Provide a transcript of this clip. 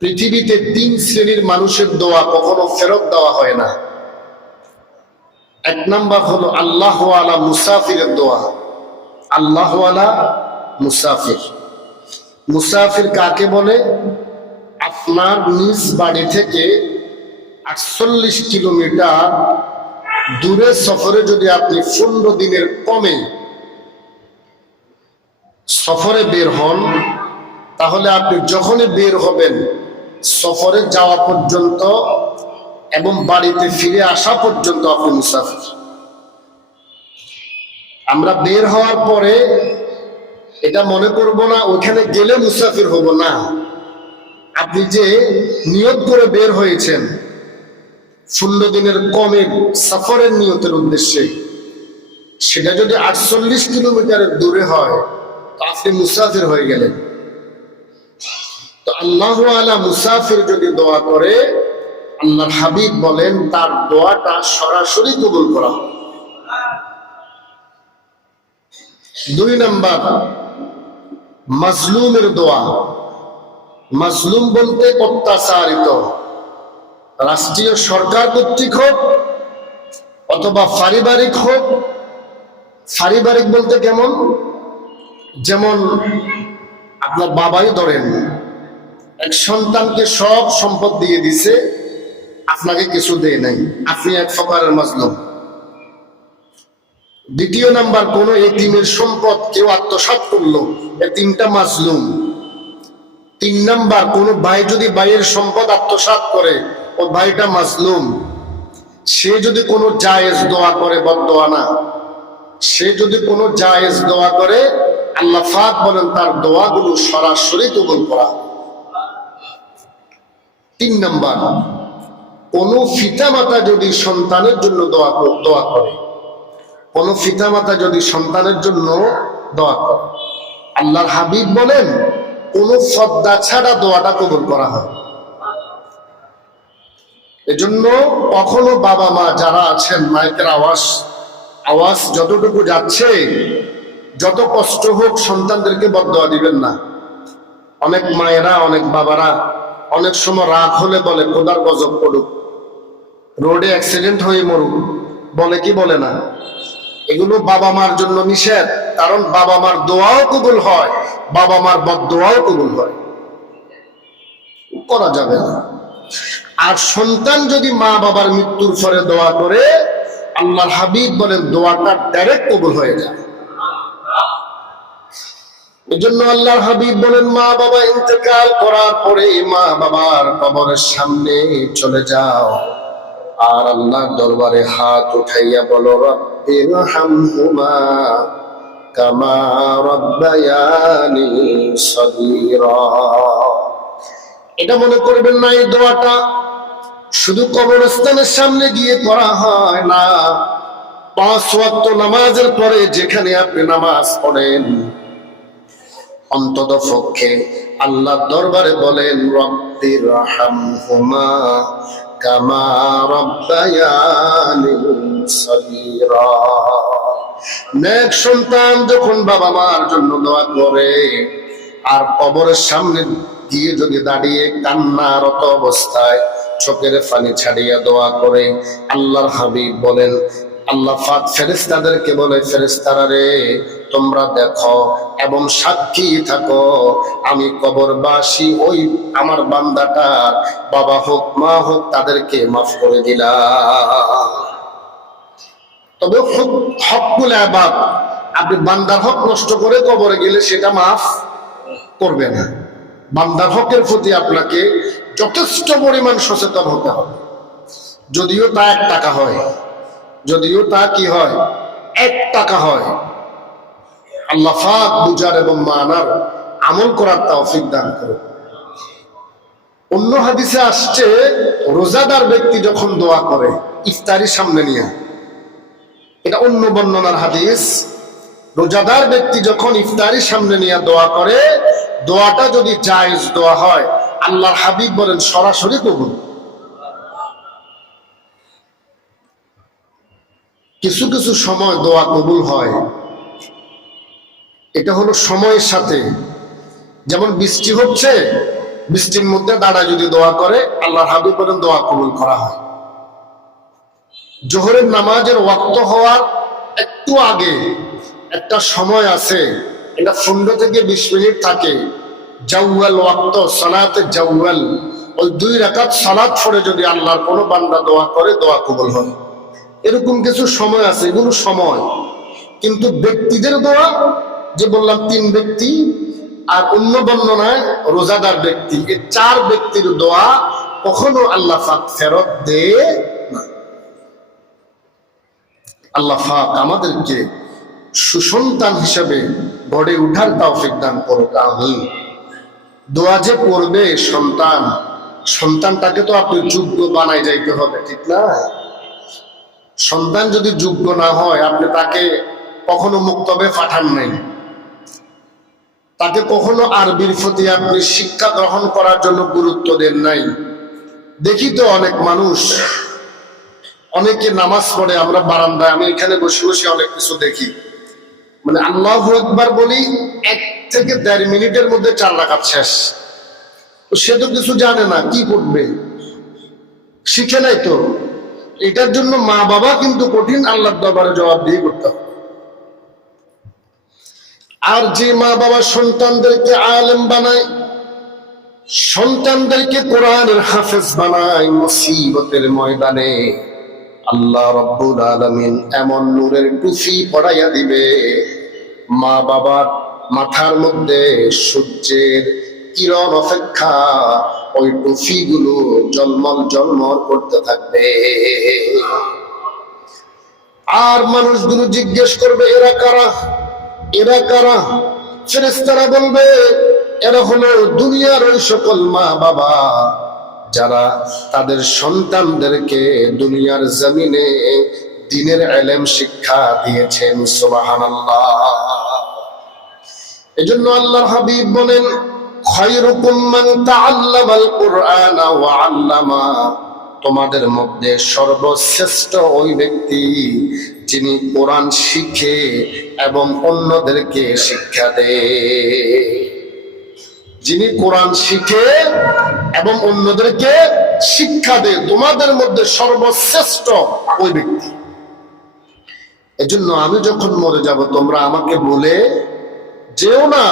পৃথিবীতে 3 শ্রেণীর মানুষের দোয়া কখনো ফেরত দেওয়া হয় না। এক নাম্বার হলো আল্লাহওয়ালা মুসাফিরের দোয়া। আল্লাহওয়ালা মুসাফির। মুসাফির কাকে বলে? আপনার নিজ বাড়ি থেকে 48 কিলোমিটার দূরের সফরে যদি আপনি 15 দিনের কমে সফরে বের হন, তাহলে আপনি যখনই বের হবেন সফরে যাওয়া পর্যন্ত এবং বাড়িতে ফিরে আসা পর্যন্ত আপনি মুসাফির। আমরা বের হওয়ার পরে এটা মনে করব না ওইখানে গেলে মুসাফির হব না। আপনি যে নিয়ত করে বের হয়েছেন 15 দিনের কমে সফরের নিয়তের উদ্দেশ্যে, সেটা যদি 48 কিলোমিটারের দূরে হয় তো আপনি মুসাফির হয়ে গেলেন। তো আল্লাহওয়ালা মুসাফির যদি দোয়া করে, আল্লাহর হাবিব বলেন তার দোয়াটা সরাসরি কবুল করা হয়। 2 নাম্বার মাজলুমের দোয়া। মাজলুম বলতে অত্যাচারিত, রাষ্ট্রীয় সরকার কর্তৃক হোক অথবা পারিবারিক হোক। পারিবারিক বলতে কেমন? যেমন আপনার বাবাই ধরেন এক সন্তানকে সব সম্পদ দিয়ে দিছে, আপনাকে কিছু দেয় নাই, আপনি এক প্রকারের মাজলুম। 2 নাম্বার, কোন এতিমের সম্পদ কেউ আত্মসাৎ করলো, এতিমটা মাজলুম। 3 নাম্বার, কোন ভাই যদি ভাইয়ের সম্পদ আত্মসাৎ করে, ও ভাইটা মাজলুম। সে যদি কোনো জায়েজ দোয়া করে, বদদোয়া না, সে যদি কোনো জায়েজ দোয়া করে, আল্লাহ পাক বলেন তার দোয়াগুলো সরাসরি কবুল করা। 3 নাম্বার, কোন পিতামাতা যদি সন্তানের জন্য দোয়া করে, কোন পিতামাতা যদি সন্তানের জন্য দোয়া করে, আল্লাহর হাবিব বলেন কোন শ্রদ্ধা ছাড়া দোয়াটা কবুল করা হয়। এজন্য কখনো বাবা মা যারা আছেন, মাইকের আওয়াজ যতটুকু যাচ্ছে, যত কষ্ট হোক সন্তানদেরকে বদদোয়া দিবেন না। অনেক মায়েরা, অনেক বাবারা অনেক সময় রাগ হলে বলে খোদার গজব পড়ুক, রোডে অ্যাক্সিডেন্ট হয়ে মরুক, বলে কি বলে না? এগুলো বাবা মার জন্য নিষেধ, কারণ বাবা মার দোয়াও কবুল হয়, বাবা মার বদদোয়াও কবুল হয়, করা যাবে না। আর সন্তান যদি মা বাবার মৃত্যুর পরে দোয়া করে, আল্লাহর হাবিব বলেন দোয়াটা ডাইরেক্ট কবুল হয়ে যায়। এজন্য আল্লাহর হাবিব বলেন মা বাবা ইন্তেকাল করার পরে মা বাবার কবরের সামনে চলে যাও আর আল্লাহর দরবারে হাত উঠাইয়া বলো রব্বিরহামহুমা কামা রাব্বায়ানি সগীরা। এটা মনে করবেন না এই দোয়াটা শুধু কবরস্থানের সামনে গিয়ে করা হয় না। 5 ওয়াক্ত নামাজের পরে যেখানে আপনি নামাজ পড়েন, অন্তত পক্ষে আল্লাহর দরবারে বলেন রব্বিরহামহুমা কামা রাব্বায়ানি সগীরা। নেক সন্তান যখন বাবা মার জন্য দোয়া করে আর কবরের সামনে গিয়ে যদি দাঁড়িয়ে কান্নারত অবস্থায় চোখের পানি ছাড়িয়া দোয়া করে, আল্লাহর হাবিব বলেন আল্লাহ পাক ফেরেশতাদেরকে বলে, ফেরেশতারা রে তোমরা দেখো এবং সাক্ষী থাকো, আমি কবরবাসী ওই আমার বান্দাটার বাবা হোক মা হোক তাদেরকে মাফ করে দিলাম। তবে হকুল ইবাদ, আপনি বান্দার হক নষ্ট করে কবরে গেলে সেটা মাফ করবে না। বান্দার হকের প্রতি আপনাকে যথেষ্ট পরিমাণ সচেতন হতে হবে। যদিও তা 1 টাকা হয়, যদিও তা কি হয় 1 টাকা হয়। আল্লাহ পাক বুঝার এবং মানার আমল করার তৌফিক দান করুন। অন্য হাদিসে আসছে রোজাদার ব্যক্তি যখন দোয়া করে ইফতারি সামনে নিয়ে, এটা অন্য বর্ণনার হাদিস। রোজাদার ব্যক্তি যখন ইফতারি সামনে নিয়ে দোয়া করে, দোয়াটা যদি জায়েজ দোয়া হয়, আল্লাহর হাবিব বলেন সরাসরি কবুল। কিছু কিছু সময় দোয়া কবুল হয়, এটা হলো সময়ের সাথে। যেমন বৃষ্টি হচ্ছে, বৃষ্টির মধ্যে দাঁড়ায় যদি দোয়া করে, আল্লাহর হাবিব বলেন দোয়া কবুল করা হয়। জোহরের নামাজের ওয়াক্ত হওয়ার একটু আগে একটা সময় আছে, এটা 15 থেকে 20 মিনিট থাকে, জাওয়াল ওয়াক্ত, সালাতে জাওয়াল। ওই 2 রাকাত সালাত পড়ে যদি আল্লাহর কোনো বান্দা দোয়া করে, দোয়া কবুল হয়। এরকম কিছু সময় আছে, এগুলো সময়। কিন্তু ব্যক্তিদের দোয়া, যে বললাম 3 ব্যক্তি, আর অন্য বর্ণনায় রোজাদার ব্যক্তি, এই 4 ব্যক্তির দোয়া কখনো আল্লাহ পাক ফেরত দেয় না। আল্লাহ পাক আমাদেরকে সুসন্তান হিসেবে গড়ে উঠার তৌফিক দান করুক, আমিন। দোয়া যে করবে সন্তানটাকে তো আপনি যোগ্য বানাই যাইতে হবে, ঠিক না? সন্তান যদি যোগ্য না হয়, আপনি তাকে কখনো মুক্তবে পাঠান নাই, তাকে কখনো আরবির প্রতি আপনি শিক্ষা গ্রহণ করার জন্য গুরুত্ব দেন নাই। দেখি তো অনেক মানুষ, অনেকে নামাজ পড়ে, আমরা বারান্দায়, আমি এখানে বসে বসে অনেক কিছু দেখি, মানে আল্লাহু আকবার বলি 1 থেকে 1.5 মিনিটের মধ্যে 4 রাকাত শেষ। সে তো কিছু জানে না, কি পড়বে, শিখে নাই তো। এটার জন্য মা বাবা কিন্তু কঠিন আল্লাহর দরবারে জবাবদিহি করতে হবে। আর যে মা বাবা সন্তানদেরকে আলেম বানায়, সন্তানদেরকে কোরআনের হাফেজ বানায়, মুসিবতের ময়দানে আল্লাহ রাব্বুল আলামিন এমন নূরের টুপি পরাইয়া দিবে, মা বাবার মাথার মধ্যে সূর্যের কিরণ অপেক্ষা ওই টুপিগুলো জলমল জলমল করতে থাকবে। আর মানুষগুলো জিজ্ঞেস করবে, এরা কারা, এরা কারা? ফেরেশতারা বলবে, এরা হলো দুনিয়ার ওই সকল মা বাবা যারা তাদের সন্তানদেরকে দুনিয়ার জমিনে দ্বীনের ইলম শিক্ষা দিয়েছেন। সুবহানাল্লাহ। এজন্য আল্লাহর হাবিব বলেন, খায়রুকুম মান তাআল্লামাল কুরআনা ওয়া আল্লামা, তোমাদের মধ্যে সর্বশ্রেষ্ঠ ওই ব্যক্তি যিনি কোরআন শিখে এবং অন্যদেরকে শিক্ষা দেয়। যিনি কোরআন শিখে এবং অন্যদেরকে শিক্ষা দেয়, তোমাদের মধ্যে সর্বশ্রেষ্ঠ ওই ব্যক্তি। এজন্য আমি যখন মরে যাব, তোমরা আমাকে বলে যেও না